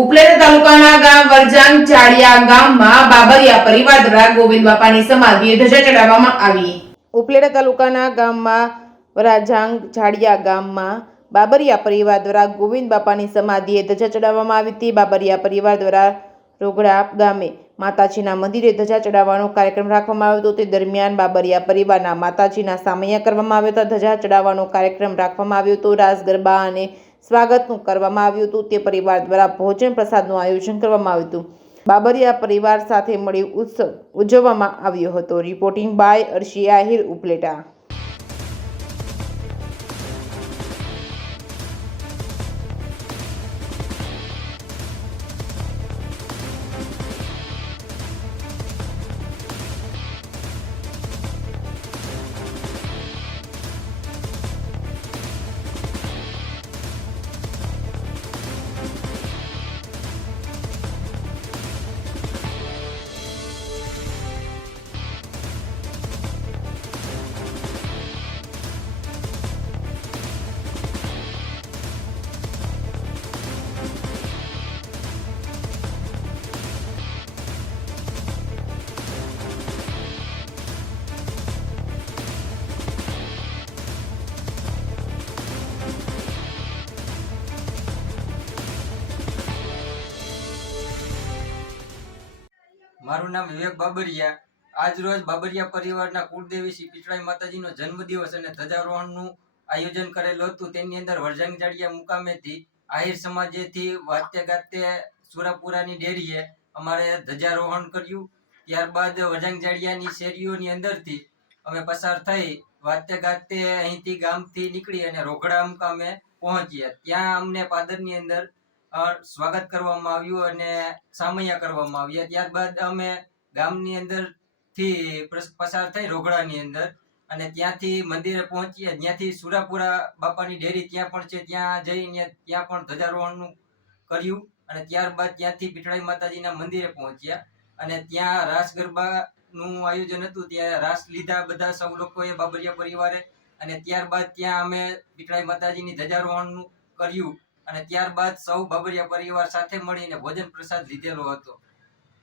ઉપલેટા તાલુકાના ગામ વરજાંગ ચાળિયા ગામમાં બાબરિયા પરિવાર દ્વારા ગોવિંદ બાપાની સમાધિએ ધજા ચડાવવામાં આવી. ઉપલેટા તાલુકાના ગામમાં વરજાંગ ચાળિયા ગામમાં બાબરિયા પરિવાર દ્વારા ગોવિંદ બાપાની સમાધિએ ધજા ચડાવવામાં આવી હતી. બાબરિયા પરિવાર દ્વારા રોગડા ગામે માતાજીના મંદિરે ધજા ચડાવવાનો કાર્યક્રમ રાખવામાં આવ્યો હતો. તે દરમિયાન બાબરિયા પરિવારના માતાજીના સામૈયા કરવામાં આવ્યા હતા. ધજા ચડાવવાનો કાર્યક્રમ રાખવામાં આવ્યો હતો. રાસ ગરબા અને સ્વાગતનું કરવામાં આવ્યું હતું. તે પરિવાર દ્વારા ભોજન પ્રસાદનું આયોજન કરવામાં આવ્યું હતું. બાબરિયા પરિવાર સાથે મળી ઉત્સવ ઉજવવામાં આવ્યો હતો. Reporting by Arshi Ahir, Upleta. મારું નામ વિવેક બાબરિયા. આજ રોજ બાબરિયા પરિવારના કુળદેવી શ્રી પીઠળાઈ માતાજીનો જન્મદિવસ અને ધ્વજારોહણનું આયોજન કરેલું હતું. તેની અંદર વરજાંગ ચાળિયા મુકામેથી આહિર સમાજેથી વાતે ગાતે સુરાપુરાની ડેરીએ અમારે ધ્વજારોહણ કર્યું. ત્યારબાદ વરજાંગ ચાળિયાની શેરીઓની અંદરથી અમે પસાર થઈ વાતે ગાતે અહીંથી ગામથી નીકળી અને રોગડા મુકામે પહોંચ્યા. ત્યાં અમને પાદરની અંદર સ્વાગત કરવામાં આવ્યું અને સામૈયા કરવામાં આવ્યા. ત્યારબાદ અમે ગામની અંદર થી પસાર થઈ રોગડાની અંદર અને ત્યાંથી મંદિરે પહોંચ્યા. ત્યાંથી સુરાપુરા બાપાની ડેરી ત્યાં પણ છે, ત્યાં જઈને ત્યાં પણ ધ્વજારોહણનું કર્યું અને ત્યારબાદ ત્યાંથી પીઠળાઈ માતાજીના મંદિરે પહોંચ્યા અને ત્યાં રાસ ગરબાનું આયોજન હતું. ત્યાં રાસ લીધા બધા સૌ લોકોએ બાબરિયા પરિવારે અને ત્યારબાદ ત્યાં અમે પીઠળાઈ માતાજીની ધ્વજારોહણનું કર્યું અને ત્યારબાદ સૌ બાબરિયા પરિવાર સાથે મળીને ભોજન પ્રસાદ લીધેલો હતો.